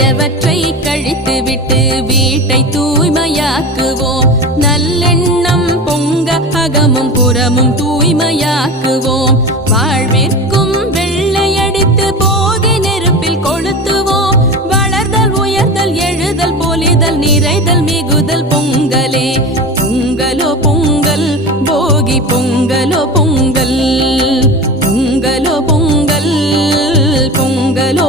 பழையவற்றை கழித்துவிட்டு வீட்டை தூய்மையாக்குவோம். நல்லெண்ணம் பொங்க அகமும் புறமும் தூய்மையாக்குவோம். வாழ்விற்கும் வெள்ளையடித்து போகி நெருப்பில் கொளுத்துவோம். வளர்தல் உயர்தல் எழுதல் பொலிதல் நிறைதல் மிகுதல் பொங்கலே. பொங்கலோ பொங்கல் போகி பொங்கலோ பொங்கல். பொங்கலோ பொங்கல் பொங்கலோ